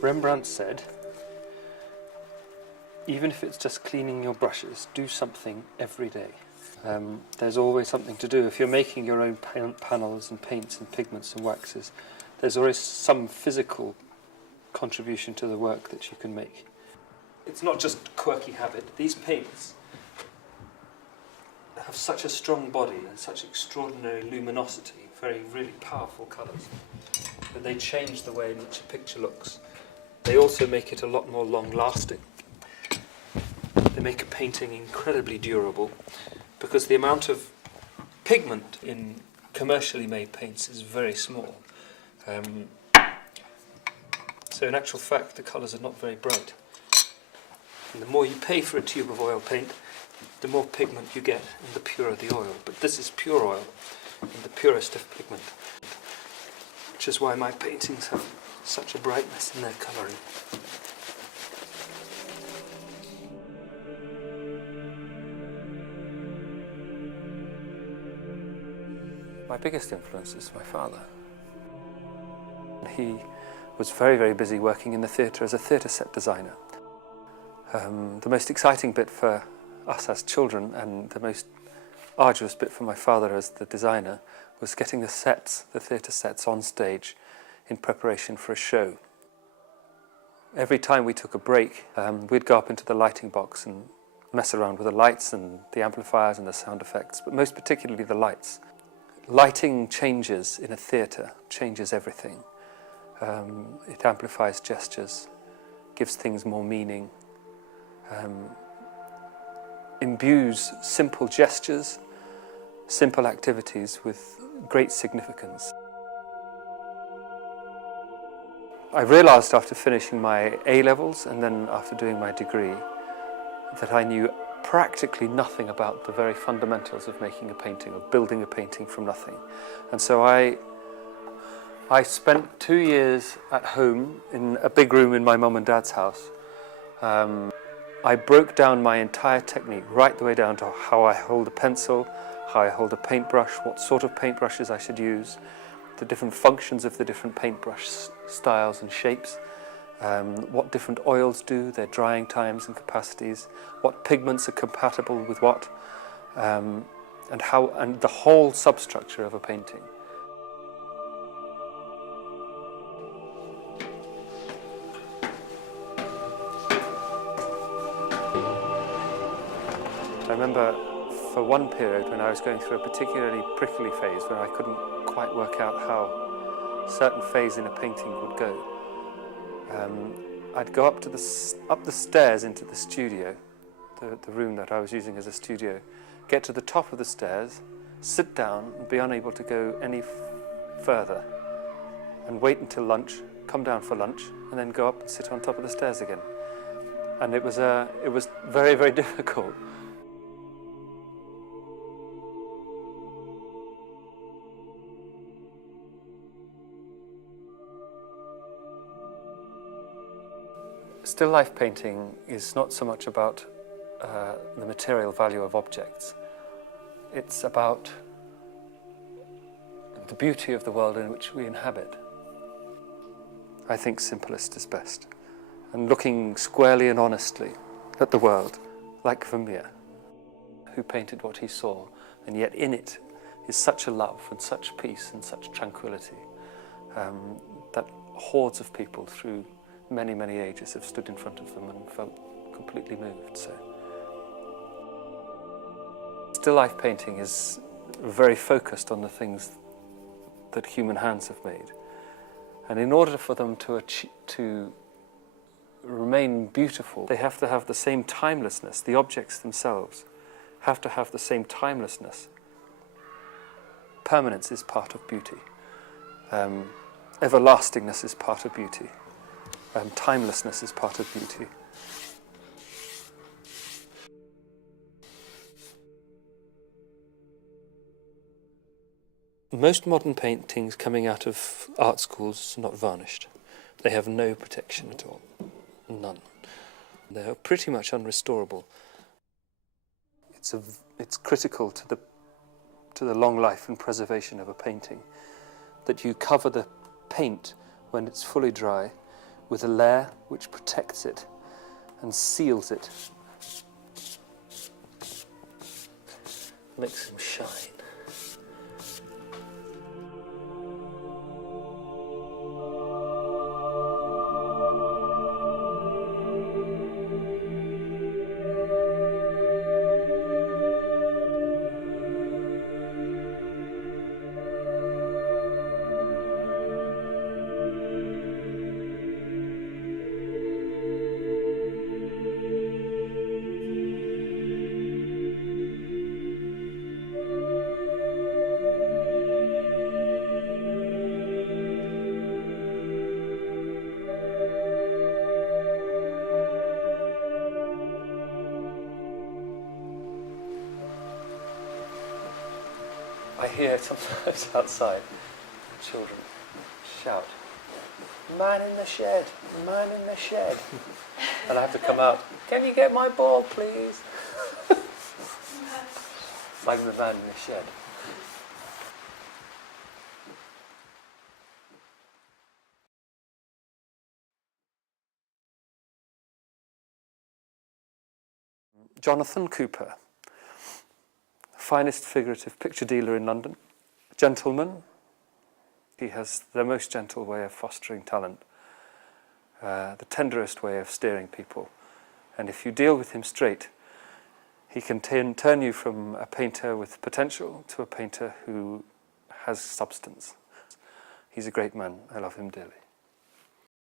Rembrandt said, even if it's just cleaning your brushes, do something every day. There's always something to do. If you're making your own panels and paints and pigments and waxes, there's always some physical contribution to the work that you can make. It's not just quirky habit. These paints have such a strong body and such extraordinary luminosity, really powerful colours, that they change the way in which a picture looks. They also make it a lot more long-lasting. They make a painting incredibly durable because the amount of pigment in commercially made paints is very small. So in actual fact, the colours are not very bright. And the more you pay for a tube of oil paint, the more pigment you get and the purer the oil. But this is pure oil and the purest of pigment, which is why my paintings have such a brightness in their colouring. My biggest influence is my father. He was very, very busy working in the theatre as a theatre set designer. The most exciting bit for us as children and the most arduous bit for my father as the designer was getting the theatre sets on stage in preparation for a show. Every time we took a break, we'd go up into the lighting box and mess around with the lights and the amplifiers and the sound effects, but most particularly the lights. Lighting changes in a theatre, changes everything. It amplifies gestures, gives things more meaning, imbues simple gestures, simple activities with great significance. I realised after finishing my A-levels and then after doing my degree that I knew practically nothing about the very fundamentals of making a painting, of building a painting from nothing. And so I spent 2 years at home in a big room in my mum and dad's house. I broke down my entire technique, right the way down to how I hold a pencil, how I hold a paintbrush, what sort of paintbrushes I should use, the different functions of the different paintbrush styles and shapes, what different oils do, their drying times and capacities, what pigments are compatible with what, and the whole substructure of a painting. I remember for one period when I was going through a particularly prickly phase where I couldn't quite work out how a certain phase in a painting would go. I'd go up the stairs into the studio, the room that I was using as a studio, get to the top of the stairs, sit down and be unable to go any further, and wait until lunch, come down for lunch, and then go up and sit on top of the stairs again. And it was very, very difficult. Still life painting is not so much about the material value of objects. It's about the beauty of the world in which we inhabit. I think simplest is best. And looking squarely and honestly at the world, like Vermeer, who painted what he saw, and yet in it is such a love and such peace and such tranquility that hordes of people through many, many ages have stood in front of them and felt completely moved. So Still life painting is very focused on the things that human hands have made. And in order for them to remain beautiful, they have to have the same timelessness. The objects themselves have to have the same timelessness. Permanence is part of beauty. Everlastingness is part of beauty. Timelessness is part of beauty. Most modern paintings coming out of art schools are not varnished. They have no protection at all. None. They are pretty much unrestorable. It's critical to the long life and preservation of a painting that you cover the paint when it's fully dry with a layer which protects it and seals it. Makes them shine. I hear sometimes outside children shout, "Man in the shed, man in the shed." And I have to come out, "Can you get my ball, please?" Like the man in the shed. Jonathan Cooper, finest figurative picture dealer in London, gentleman. He has the most gentle way of fostering talent, the tenderest way of steering people. And if you deal with him straight, he can turn you from a painter with potential to a painter who has substance. He's a great man. I love him dearly.